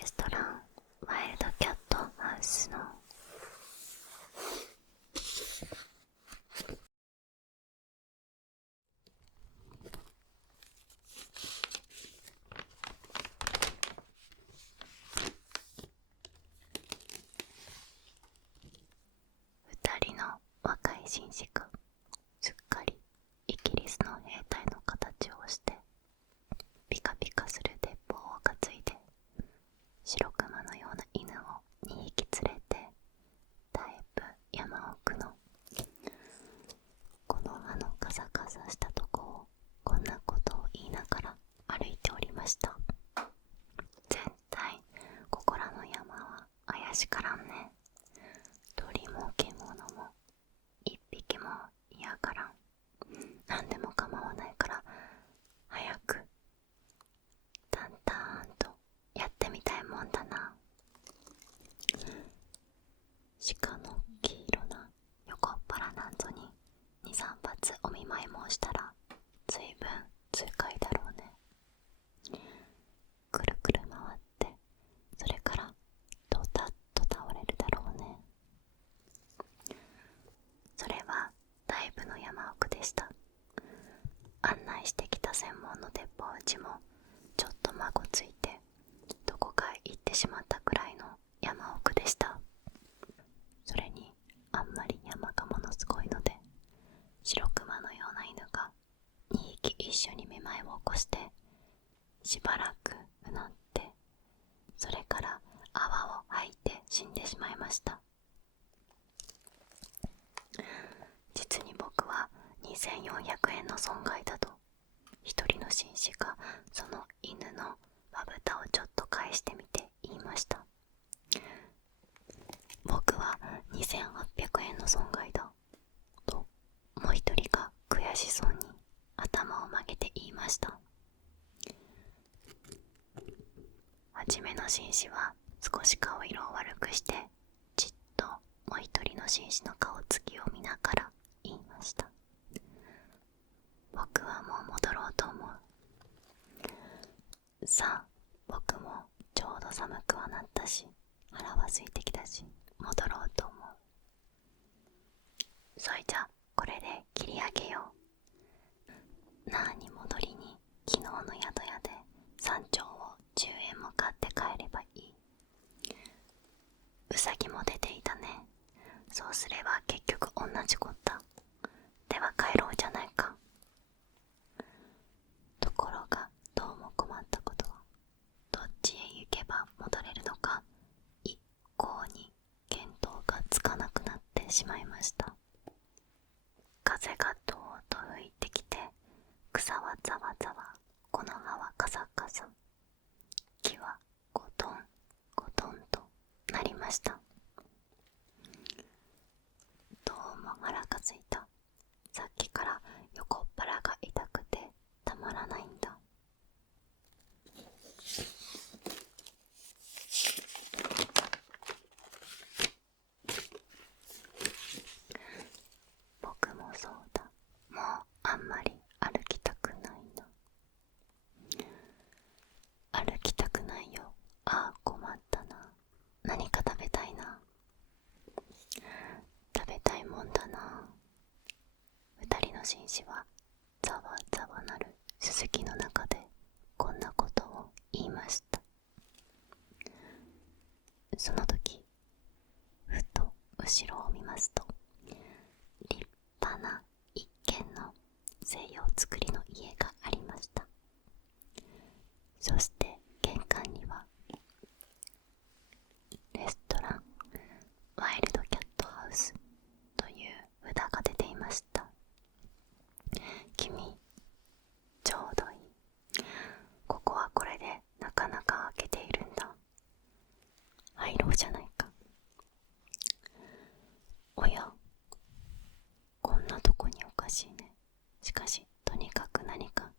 レストランワイルドキャットハウスの二人の若い紳士がすっかりイギリスの兵隊の形をしてピカピカする鉄砲を担いで白熊のような犬を2匹連れてだいぶ山奥のこの葉のカサカサしたとこをこんなことを言いながら歩いておりました。絶対ここらの山は怪しからんね。鳥も獣も一匹も嫌がらん。何でも構わないから早く淡々とやってみたいもんだな。鹿の黄色な横っ腹なんぞに2、3発お見舞い申したらずいぶん痛快だろうね。くるくる回ってそれからドタッと倒れるだろうね。それはだいぶの山奥でした。案内してきた専門の鉄砲撃ちもちょっとまごついてどこかへ行ってしまったくらいの山奥でした。それにあんまり山がものすごいので白熊のような犬が2匹一緒にめまいを起こしてしばらくうなってそれから泡を吐いて死んでしまいました。実に僕は2400円の損害だと一人の紳士がその犬のまぶたをちょっと返してみて言いました。僕は2800円の損害だともう一人が悔しそうに頭を曲げて言いました。はじめの紳士は少し顔色を悪くしてじっともう一人の紳士の顔つきを見ながら言いました。僕はもう戻ろうと思う。さあ僕もちょうど寒くはなったし腹は空いてきたし戻ろうと思う。そいじゃこれで切り上げよう。なあに戻りに昨日の宿屋で山頂を10円も買って帰ればいい。うさぎも出ていたね。そうすれば結局同じこった。では帰ろうじゃないか。ところがどうも困ったことはどっちへ行けば戻れるのか一向に見当がつかなくなってしまいました。風がどーっと吹いてきて草はざわざわ木の葉はカサカサ木はゴトンゴトンとなりました。どうも腹がすいた。さっきから横っ腹が痛くてたまらないんだ。僕もそうだ。もうあんまり歩きたくないな。歩きたくないよ。ああ困ったな。何か食べたいな。食べたいもんだな。二人の紳士はざわざわなるすすきの中でこんなことを言いました。その時ふと後ろを見ますと立派な一軒の西洋造りの家がありました。そして玄関にはレストランワイルドキャットハウスという札が出ていました。君ちょうどいい。ここはこれでなかなか開けているんだ。入ろうじゃないか。おやこんなとこにおかしいね。しかしとにかく何か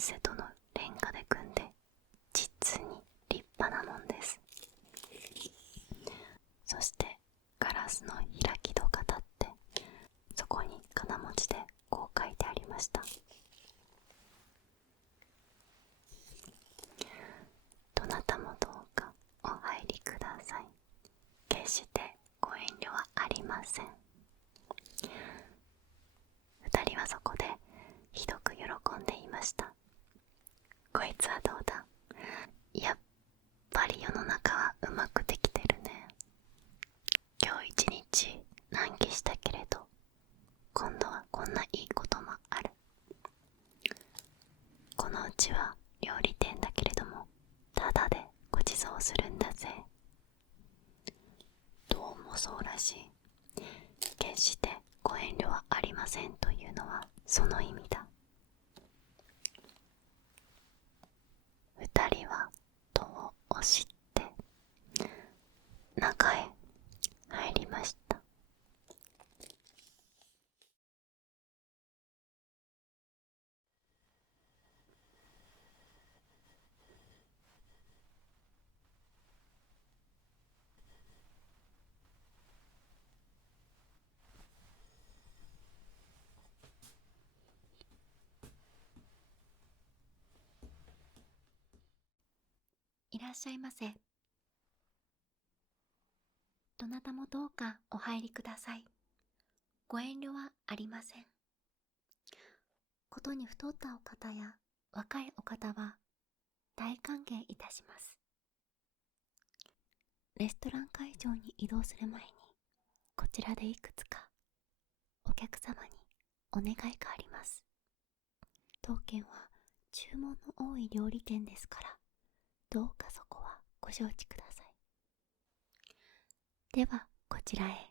セとのレンガで組んで実に立派なもんです。そしてガラスの開き戸が立って、そこに金文字でこう書いてありました。どなたもどうかお入りください。決してご遠慮はありません。二人はそこでひどく喜んでいました。こいつはどうだ、やっぱり世の中はうまくできてるね。今日一日難儀したけれど、今度はこんないいこともある。このうちは料理店だけれどもただでご馳走するんだぜ。どうもそうらしい。決してご遠慮はありませんというのはその意味だ。二人は戸を押して中へ入りました。いらっしゃいませ。どなたもどうかお入りください。ご遠慮はありません。ことに太ったお方や若いお方は大歓迎いたします。レストラン会場に移動する前に、こちらでいくつかお客様にお願いがあります。当店は注文の多い料理店ですから、どうかそこはご承知ください。ではこちらへ。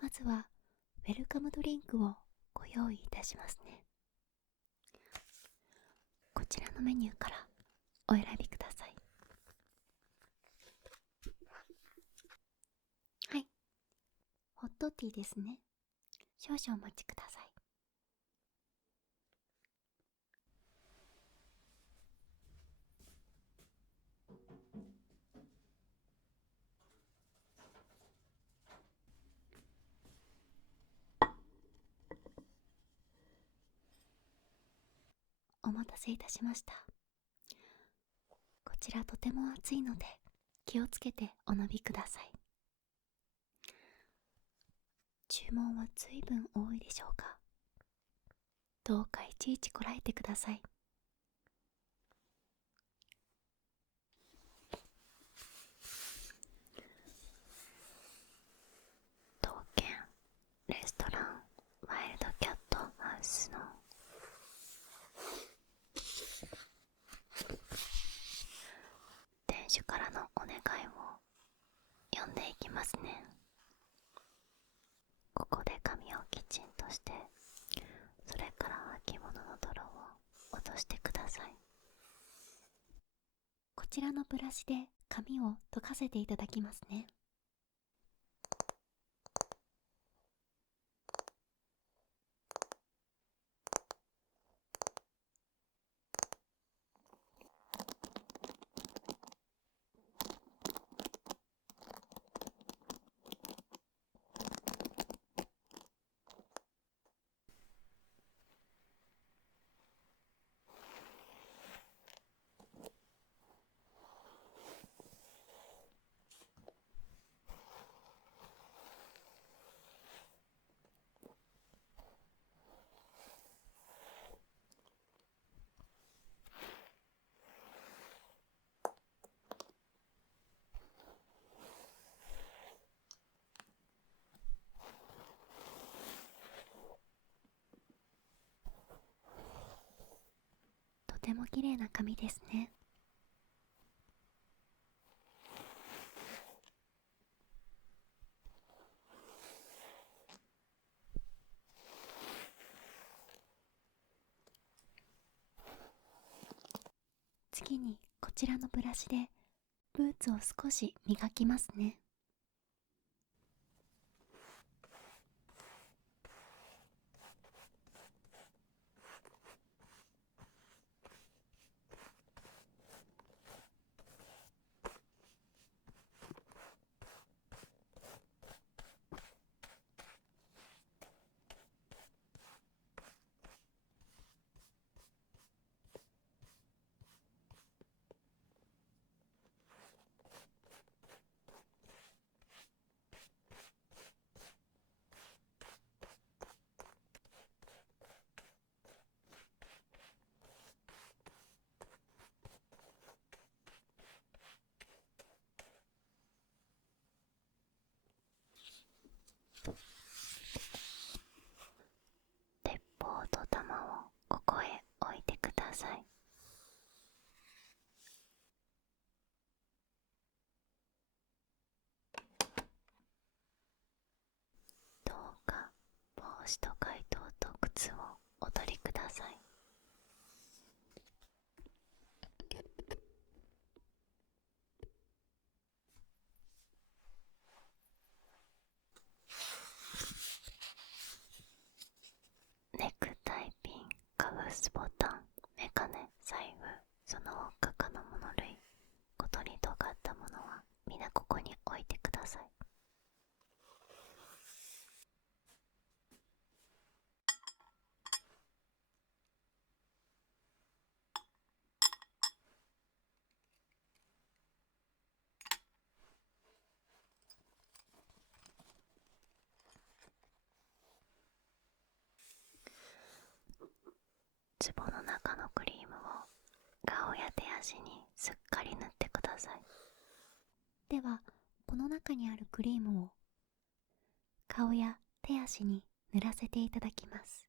まずはウェルカムドリンクをご用意いたしますね。こちらのメニューからお選びください。はい、ホットティーですね。少々お待ちください。お待たせいたしました。こちらとても熱いので気をつけてお飲みください。注文はずいぶん多いでしょうか。どうかいちいちこらえてください。当軒レストランワイルドキャットハウスの店主からのお願いを読んでいきますね。ここで髪をきちんとして、それから履物の泥を落としてください。こちらのブラシで髪を溶かせていただきますね。とても綺麗な髪ですね。次にこちらのブラシでブーツを少し磨きますね。しと街灯と靴をお取りください。ネクタイ、ピン、カフス、ボタン、メガネ、財布、その他の物類、ことに尖ったものは皆ここに置いてください。壺の中のクリームを顔や手足にすっかり塗ってください。では、この中にあるクリームを顔や手足に塗らせていただきます。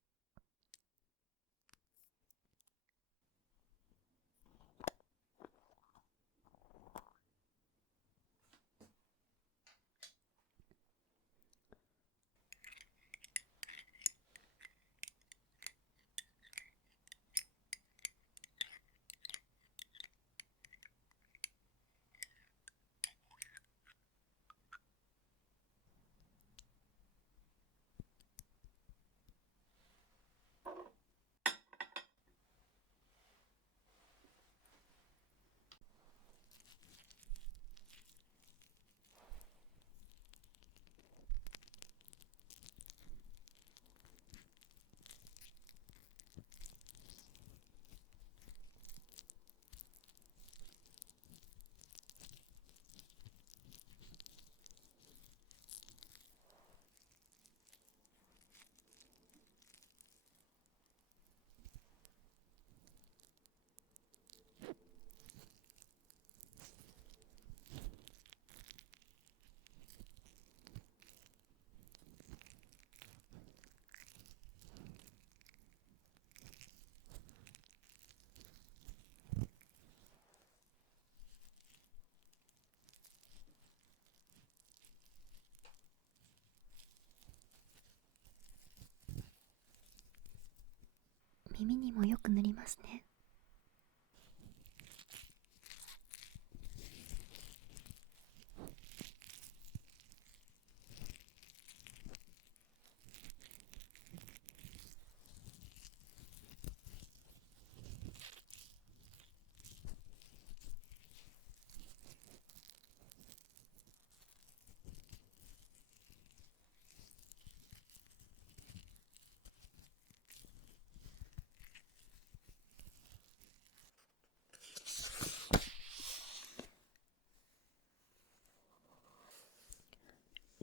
耳にもよく塗りますね。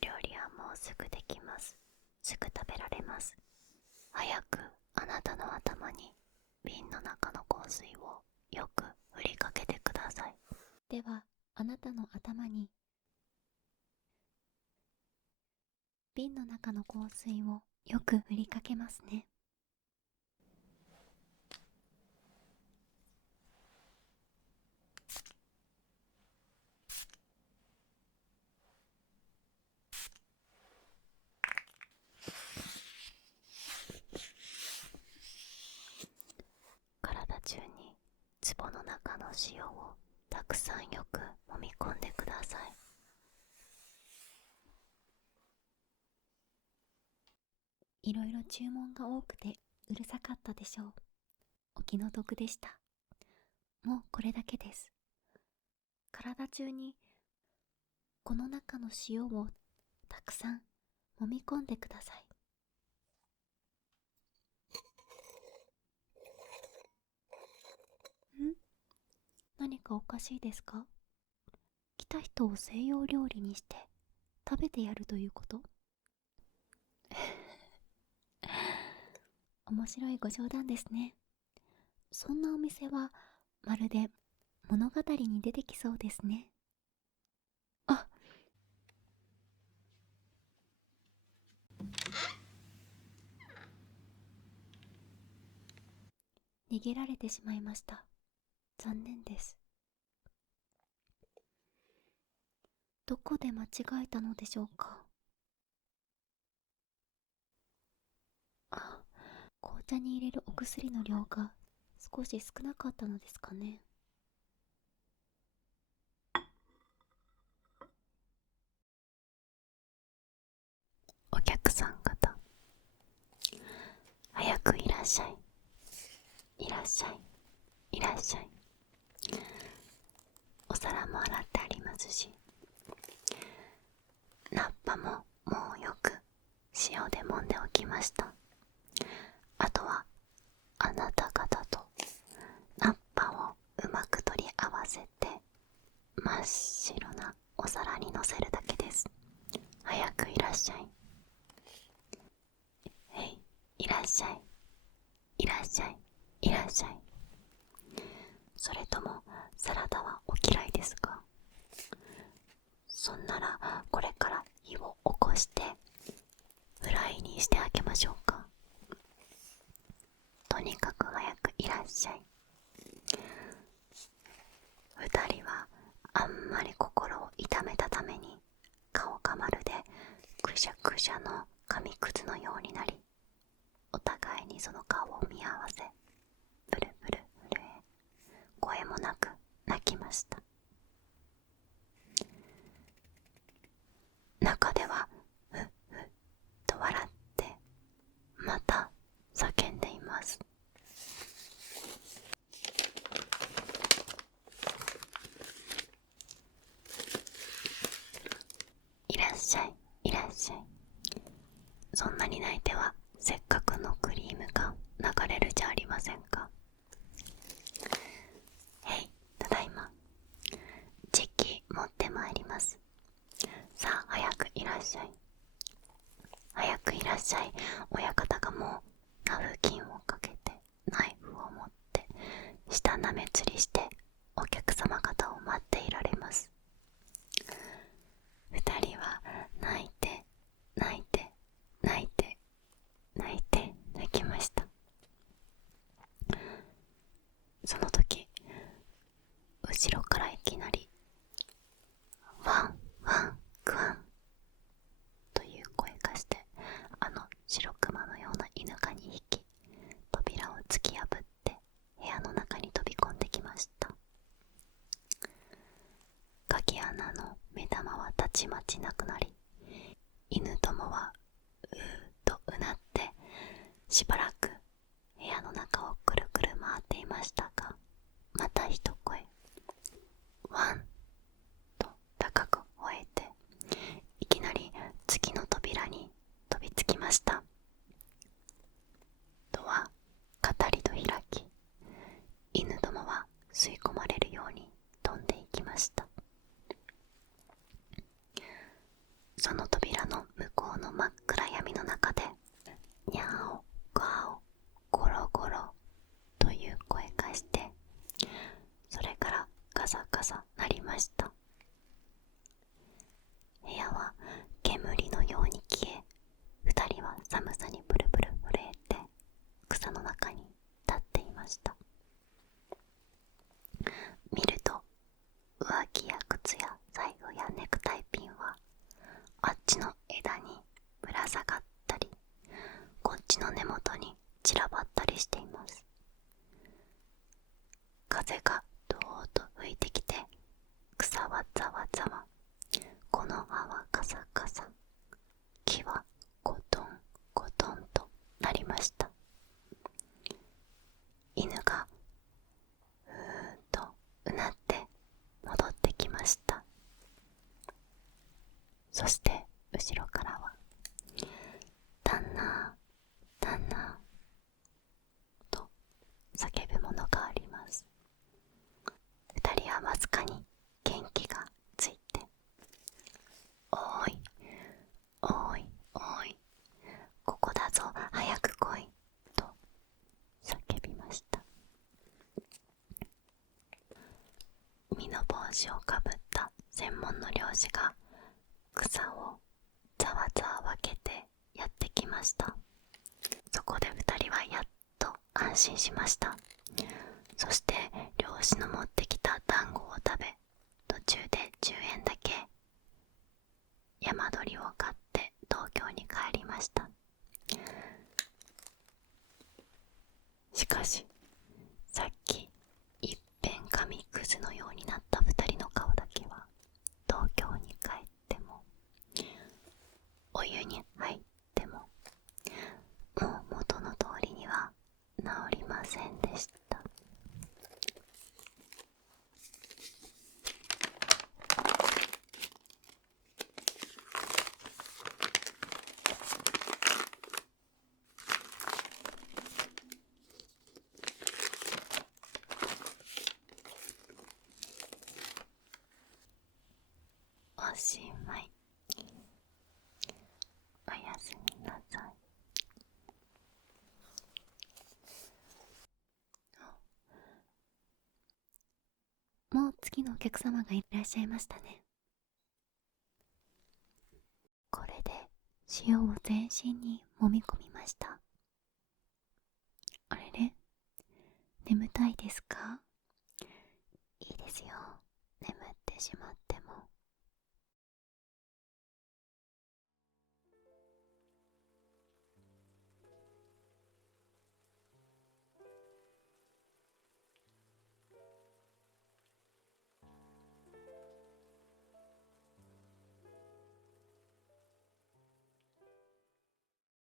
料理はもうすぐできます。すぐ食べられます。早くあなたの頭に瓶の中の香水をよく振りかけてください。では、あなたの頭に瓶の中の香水をよく振りかけますね。体中に壺の中の塩をたくさんよく揉み込んでください。いろいろ注文が多くてうるさかったでしょう。お気の毒でした。もうこれだけです。体中にこの中の塩をたくさん揉み込んでください。何かおかしいですか？来た人を西洋料理にして食べてやるということ？面白いご冗談ですね。そんなお店はまるで物語に出てきそうですね。あ、逃げられてしまいました。残念です。どこで間違えたのでしょうか。茶に入れるお薬の量が少し少なかったのですかね。お客さん方、早くいらっしゃい、いらっしゃい、いらっしゃい。お皿も洗ってありますし、ナッパももうよく塩で揉んでおきました。あとはあなた方とナッパをうまく取り合わせて真っ白なお皿にのせるだけです。早くいらっしゃい。へい、いらっしゃい、いらっしゃい、いらっしゃい。それともサラダはお嫌いですか？そんならこれから火を起こしてフライにしてあげましょうか。とにかく早くいらっしゃい。二人はあんまり心を痛めたために顔がまるでくしゃくしゃの紙くずのようになり、お互いにその顔を見合わせ、ブルブル震え、声もなく泣きました。中ではふっふっと笑ってまた叫んでいます。いらっしゃい、いらっしゃい。そんなに泣いてはせっかくのクリームが流れるじゃありませんか。へい、ただいま。チェキ持ってまいります。さあ早くいらっしゃい、早くいらっしゃい。親方がもうナフキンをかけてナイフを持って下なめ釣りしてお客様方を待っていられます。二人は泣いて泣いて泣いて泣いて泣きました。その時後ろからいきなりワンワンクワンという声がして、あの白熊のような犬が2匹扉を突き破って部屋の中に飛び込んできました。鍵穴の目玉はたちまちなくなり、犬どもはうーっとうなってしばらく部屋の中をくるくる回っていましたが、また一声ワンと高く吠えて、いきなり次の扉に飛びつきました。ドアカタリと開き、犬どもは吸い込まれるように飛んでいきました。その扉の向こうの真っ暗闇の中で、にゃおガオゴロゴロという声がして、それからガサガサ鳴りました。部屋は煙のように消え、二人は寒さにブルブル震えて草の中に立っていました。見ると上着や靴や財布やネクタイピンはあっちの枝にぶら下がったり、こっちの根元に散らばったりしています。風がどーっと吹いてきて、草はざわざわ、この葉はカサカサ、木はゴトンゴトンとなりました。犬がふーっとうなって戻ってきました。そして後ろからは旦那旦那と叫ぶものがあります。二人はわずかに元気がついて、おーいおーいおーい、ここだぞ早く来いと叫びました。実の帽子をかぶった専門の漁師が草をざわざわ分けてやってきました。そこで二人はやっと安心しました。そして漁師の持ってきた団子を食べ、途中で10円だけ山鳥を買って東京に帰りました。次のお客様がいらっしゃいましたね。これで塩を全身に揉み込みました。あれれ、眠たいですか？いいですよ、眠ってしまっ